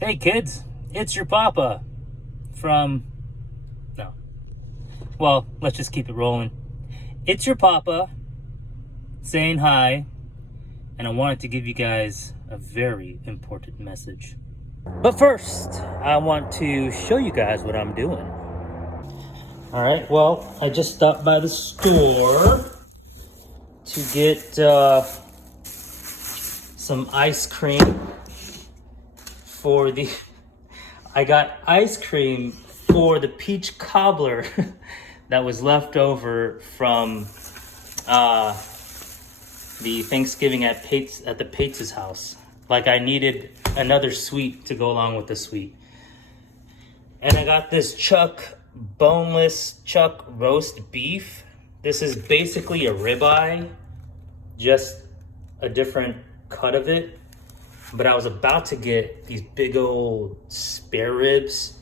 Hey kids, it's your papa from, no, well, let's just keep it rolling. It's your papa saying hi, and I wanted to give you guys a very important message. But first, I want to show you guys what I'm doing. All right, well, I just stopped by the store to get some ice cream for the, I got ice cream for the peach cobbler that was left over from the Thanksgiving at the Pates' house. Like I needed another sweet to go along with the sweet. And I got this boneless chuck roast beef. This is basically a ribeye, just a different cut of it. But I was about to get these big old spare ribs,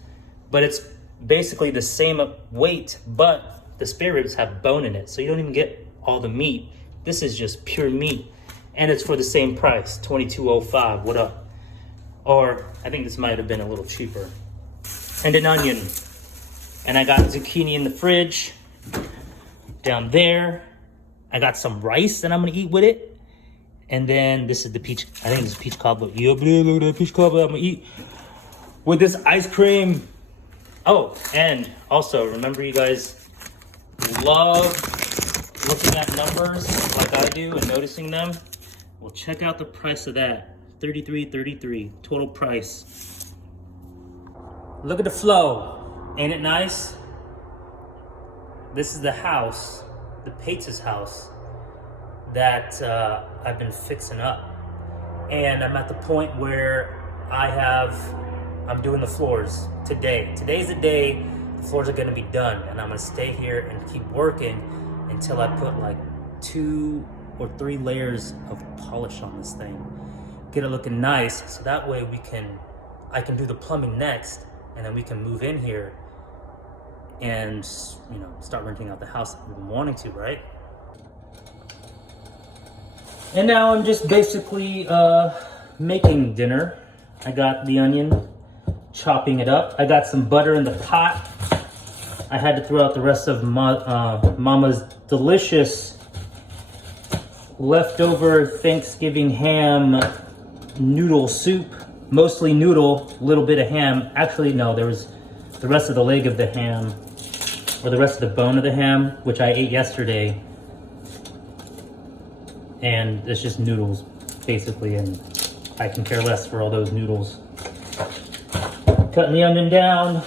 but it's basically the same weight, but the spare ribs have bone in it, so you don't even get all the meat. This is just pure meat, and it's for the same price, $22.05. What up? Or I think this might have been a little cheaper. And an onion, and I got zucchini in the fridge down there. I got some rice that I'm gonna eat with it. And then this is the peach, I think this is peach cobbler. Yeah, look at that peach cobbler I'm gonna eat with this ice cream. Oh, and also remember you guys love looking at numbers like I do and noticing them. Well, check out the price of that, $33.33 total price. Look at the flow, ain't it nice? This is the house, the Pates' house, that I've been fixing up. And I'm at the point where I'm doing the floors today. Today's the day the floors are gonna be done, and I'm gonna stay here and keep working until I put like 2 or 3 layers of polish on this thing. Get it looking nice, so that way I can do the plumbing next, and then we can move in here and start renting out the house that we've been wanting to, right? And now I'm just basically making dinner. I got the onion, chopping it up. I got some butter in the pot. I had to throw out the rest of Mama's delicious leftover Thanksgiving ham noodle soup. Mostly noodle, a little bit of ham. Actually, no, there was the rest of the leg of the ham, or the rest of the bone of the ham, which I ate yesterday. And it's just noodles, basically, and I can care less for all those noodles. Cutting the onion down,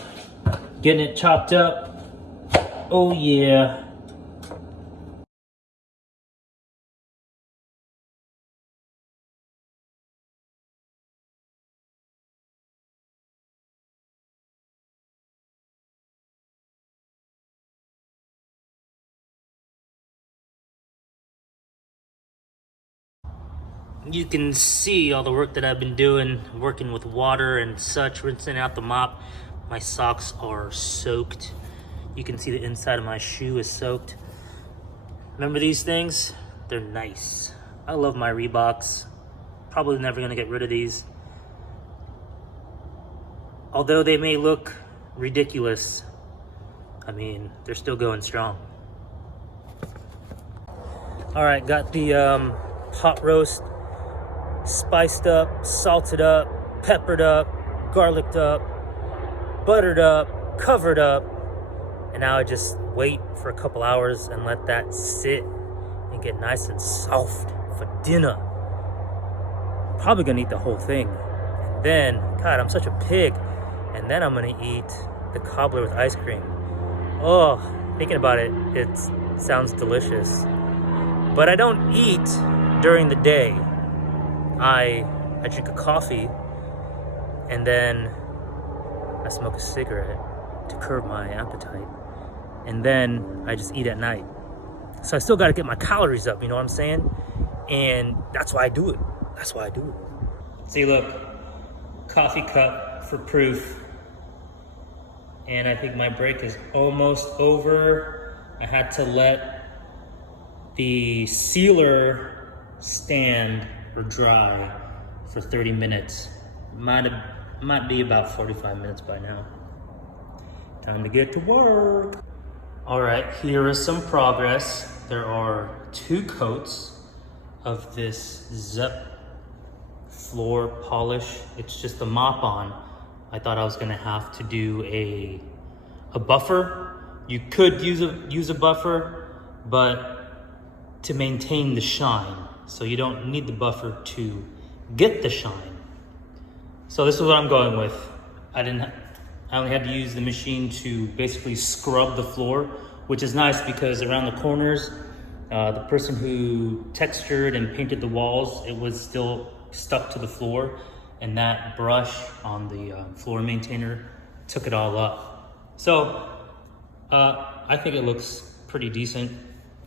getting it chopped up. Oh yeah. You can see all the work that I've been doing, working with water and such, rinsing out the mop. My socks are soaked. You can see the inside of my shoe is soaked. Remember these things? They're nice. I love my Reeboks. Probably never gonna get rid of these. Although they may look ridiculous, I mean, they're still going strong. All right, got the pot roast spiced up, salted up, peppered up, garliced up, buttered up, covered up, and now I just wait for a couple hours and let that sit and get nice and soft for dinner. Probably gonna eat the whole thing. And then, God, I'm such a pig. And then I'm gonna eat the cobbler with ice cream. Oh, thinking about it, it sounds delicious. But I don't eat during the day. I drink a coffee, and then I smoke a cigarette to curb my appetite, and then I just eat at night. So I still got to get my calories up, you know what I'm saying? And that's why I do it. See, look, coffee cup for proof. And I think my break is almost over. I had to let the sealer stand or dry for 30 minutes. Might be about 45 minutes by now. Time to get to work. All right, here is some progress. There are 2 coats of this Zep floor polish. It's just a mop on. I thought I was gonna have to do a buffer. You could use a buffer, but to maintain the shine. So you don't need the buffer to get the shine. So this is what I'm going with. I only had to use the machine to basically scrub the floor, which is nice because around the corners, the person who textured and painted the walls, it was still stuck to the floor, and that brush on the floor maintainer took it all up. So I think it looks pretty decent.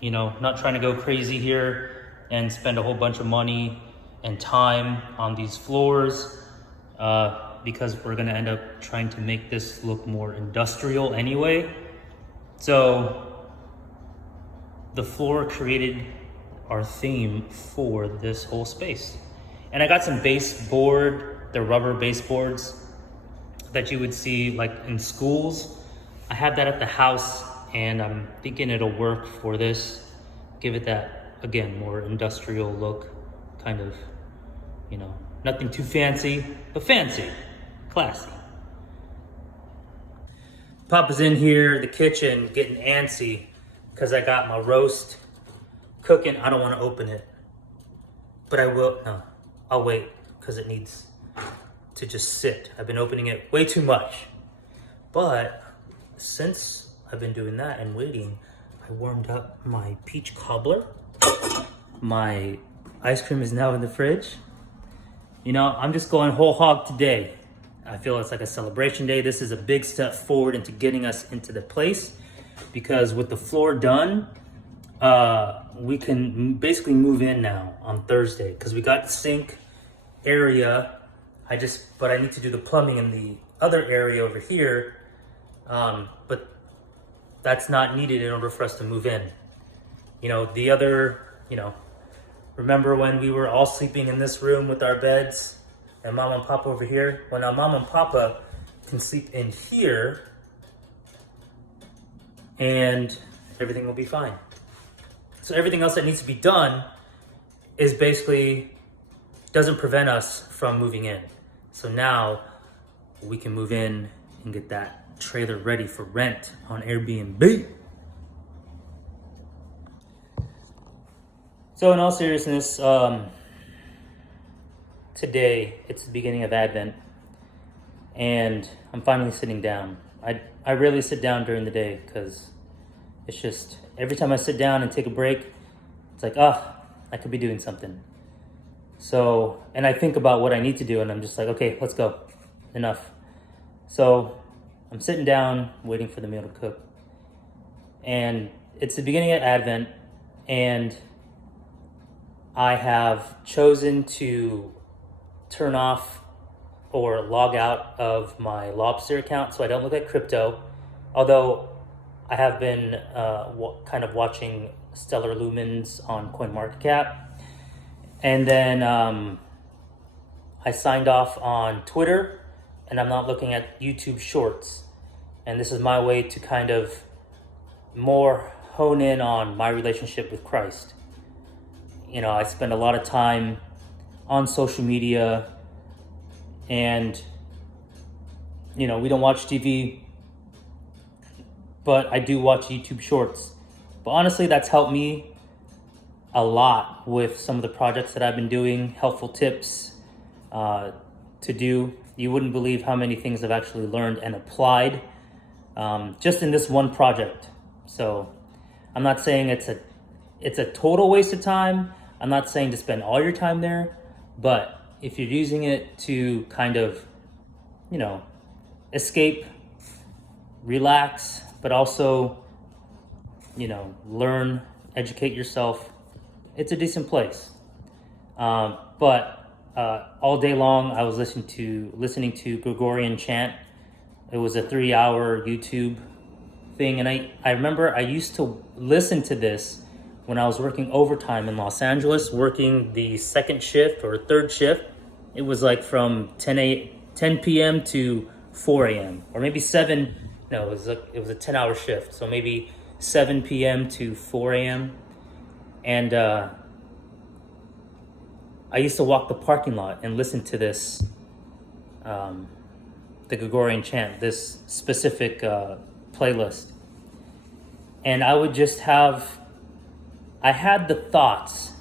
You know, not trying to go crazy here and spend a whole bunch of money and time on these floors because we're gonna end up trying to make this look more industrial anyway. So the floor created our theme for this whole space. And I got some baseboard, the rubber baseboards that you would see like in schools. I have that at the house, and I'm thinking it'll work for this. Give it that, again, more industrial look, kind of, you know, nothing too fancy, but fancy, classy. Papa's in here, the kitchen, getting antsy because I got my roast cooking. I don't want to open it, but I will. No, I'll wait because it needs to just sit. I've been opening it way too much. But since I've been doing that and waiting, I warmed up my peach cobbler. My ice cream is now in the fridge. You know, I'm just going whole hog today. I feel it's like a celebration day. This is a big step forward into getting us into the place, because with the floor done, we can basically move in now on Thursday because we got the sink area. But I need to do the plumbing in the other area over here. But that's not needed in order for us to move in. You know, remember when we were all sleeping in this room with our beds and Mom and Papa over here? Well, now Mom and Papa can sleep in here and everything will be fine. So everything else that needs to be done is basically doesn't prevent us from moving in. So now we can move in and get that trailer ready for rent on Airbnb. So in all seriousness, today it's the beginning of Advent, and I'm finally sitting down. I rarely sit down during the day because it's just every time I sit down and take a break, it's like, I could be doing something. So, and I think about what I need to do, and I'm just like, okay, let's go. Enough. So I'm sitting down waiting for the meal to cook, and it's the beginning of Advent, and I have chosen to turn off or log out of my Lobster account so I don't look at crypto, although I have been kind of watching Stellar Lumens on CoinMarketCap. And then I signed off on Twitter, and I'm not looking at YouTube Shorts. And this is my way to kind of more hone in on my relationship with Christ. You know, I spend a lot of time on social media, and, you know, we don't watch TV, but I do watch YouTube Shorts. But honestly, that's helped me a lot with some of the projects that I've been doing, helpful tips to do. You wouldn't believe how many things I've actually learned and applied just in this one project. So I'm not saying it's a total waste of time. I'm not saying to spend all your time there, but if you're using it to kind of, you know, escape, relax, but also, you know, learn, educate yourself, it's a decent place. But all day long, I was listening to Gregorian chant. It was a 3-hour YouTube thing, and I remember I used to listen to this when I was working overtime in Los Angeles, working the second shift or third shift, it was like from 10 p.m. to 4 a.m. or maybe 7. No, it was a 10-hour shift. So maybe 7 p.m. to 4 a.m. And I used to walk the parking lot and listen to this, the Gregorian chant, this specific playlist. And I would just I had the thoughts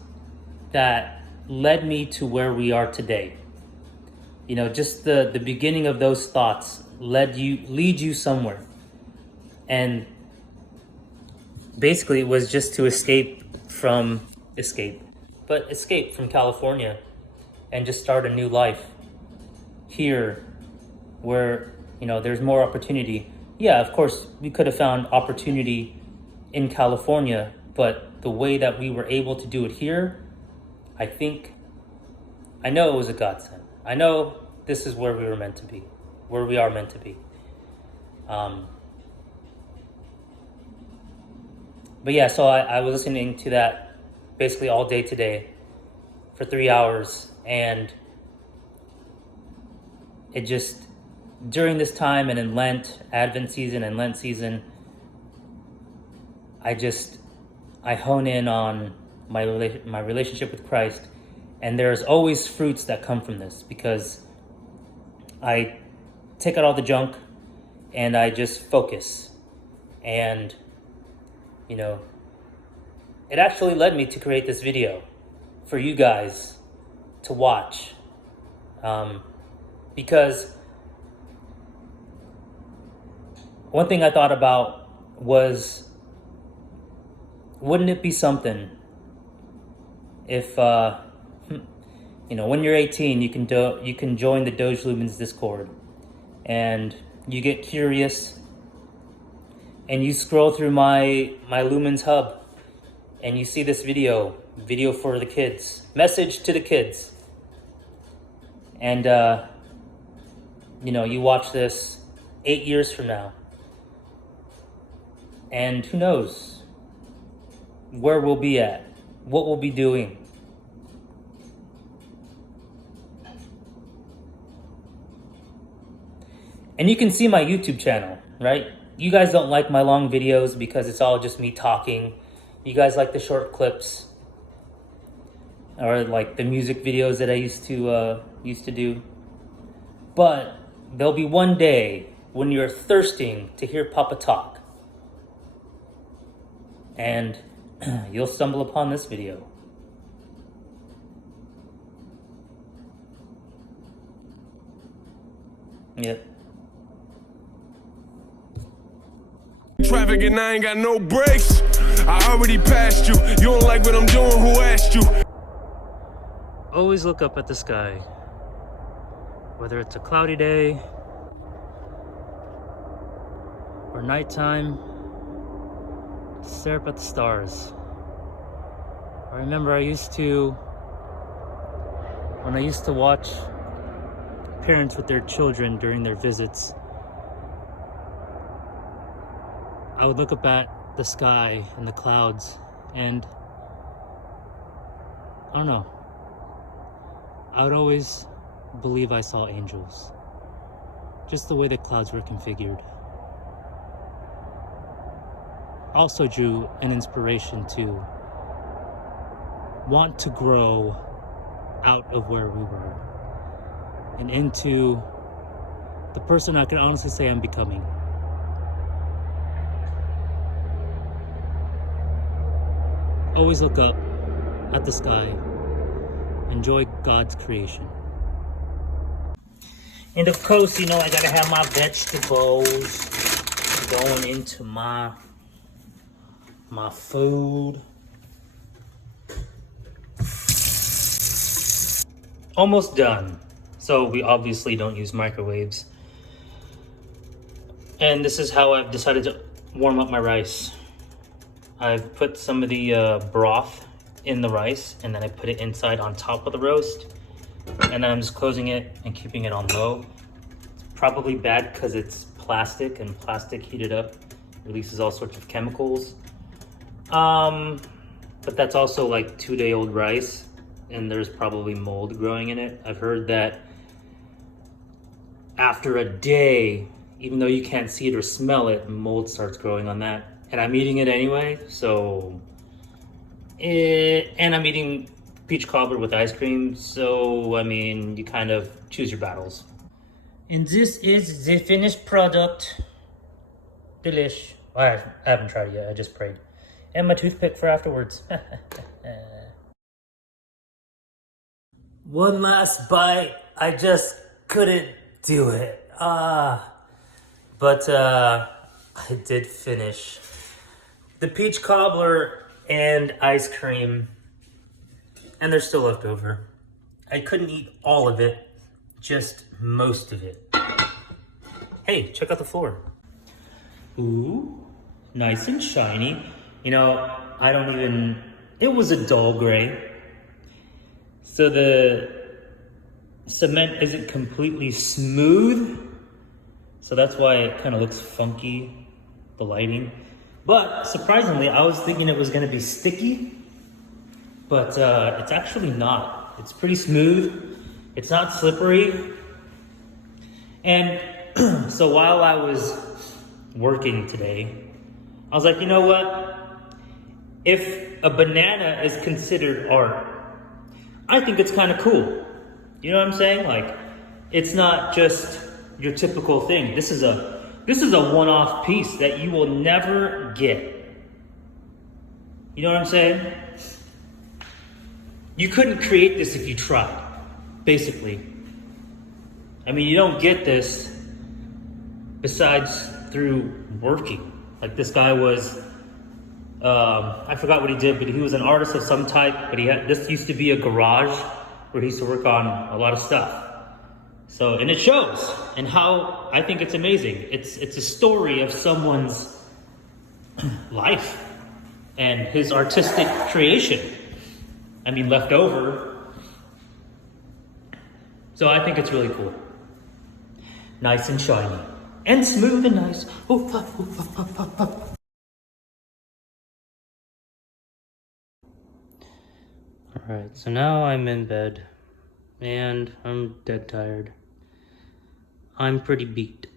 that led me to where we are today. You know, just the beginning of those thoughts lead you somewhere. And basically it was just to escape from California and just start a new life here where, you know, there's more opportunity. Yeah, of course, we could have found opportunity in California, but the way that we were able to do it here, I know it was a godsend. I know this is where we are meant to be. But yeah, so I was listening to that basically all day today for 3 hours, and it just, during this time and in Lent, Advent season and Lent season, I hone in on my relationship with Christ, and there's always fruits that come from this because I take out all the junk and I just focus. And, you know, it actually led me to create this video for you guys to watch, because one thing I thought about was, wouldn't it be something if, you know, when you're 18, you can join the Doge Lumens Discord, and you get curious, and you scroll through my Lumens hub, and you see this video for the kids, message to the kids, and you know, you watch this 8 years from now, and who knows where we'll be at, what we'll be doing. And you can see my YouTube channel, right? You guys don't like my long videos because it's all just me talking. You guys like the short clips, or like the music videos that I used to do. But there'll be one day when you're thirsting to hear Papa talk, and you'll stumble upon this video. Yep. Traffic and I ain't got no brakes. I already passed you. You don't like what I'm doing, who asked you? Always look up at the sky. Whether it's a cloudy day or nighttime, stare up at the stars. I remember when I used to watch parents with their children during their visits, I would look up at the sky and the clouds, and I don't know, I would always believe I saw angels, just the way the clouds were configured. Also drew an inspiration to want to grow out of where we were and into the person I can honestly say I'm becoming. Always look up at the sky. Enjoy God's creation. And of course, you know, I gotta have my vegetables going into my food. Almost done. So we obviously don't use microwaves. And this is how I've decided to warm up my rice. I've put some of the broth in the rice, and then I put it inside on top of the roast. And then I'm just closing it and keeping it on low. It's probably bad because it's plastic, and plastic heated up releases all sorts of chemicals. but that's also like 2-day-old rice, and there's probably mold growing in it. I've heard that after a day, even though you can't see it or smell it, mold starts growing on that. And I'm eating it anyway, so... and I'm eating peach cobbler with ice cream, so, I mean, you kind of choose your battles. And this is the finished product. Delish. I haven't tried it yet, I just prayed. And my toothpick for afterwards. One last bite. I just couldn't do it. But I did finish the peach cobbler and ice cream, and there's still left over. I couldn't eat all of it, just most of it. Hey, check out the floor. Ooh, nice and shiny. You know, it was a dull gray. So the cement isn't completely smooth. So that's why it kind of looks funky, the lighting. But surprisingly, I was thinking it was gonna be sticky, but it's actually not. It's pretty smooth. It's not slippery. And so while I was working today, I was like, you know what? If a banana is considered art, I think it's kind of cool. You know what I'm saying? Like, it's not just your typical thing. This is a one-off piece that you will never get. You know what I'm saying? You couldn't create this if you tried, basically. I mean, you don't get this besides through working. Like this guy was, I forgot what he did, but he was an artist of some type, but this used to be a garage where he used to work on a lot of stuff. So, and it shows, and how I think it's amazing. It's a story of someone's life and his artistic creation. I mean, left over. So I think it's really cool. Nice and shiny. And smooth and nice. Ooh, Alright, so now I'm in bed. And I'm dead tired. I'm pretty beat.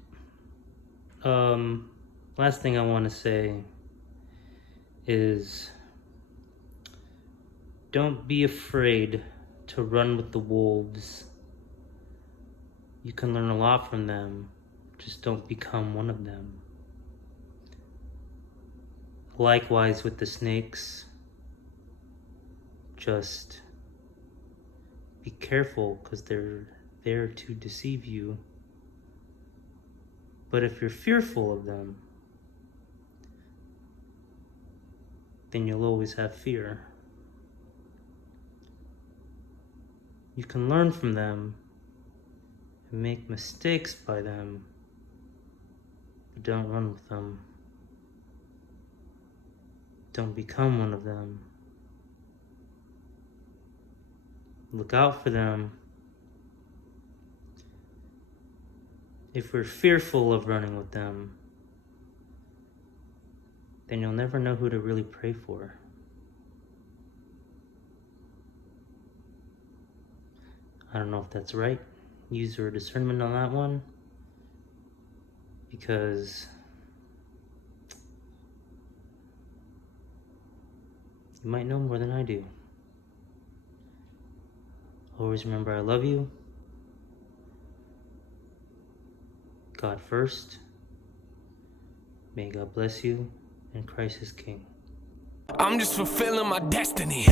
Last thing I want to say is don't be afraid to run with the wolves. You can learn a lot from them. Just don't become one of them. Likewise with the snakes. Just be careful, because they're there to deceive you. But if you're fearful of them, then you'll always have fear. You can learn from them and make mistakes by them, but don't run with them. Don't become one of them. Look out for them. If we're fearful of running with them, then you'll never know who to really pray for. I don't know if that's right. Use your discernment on that one, because you might know more than I do. Always remember, I love you. God first. May God bless you, and Christ is King. I'm just fulfilling my destiny.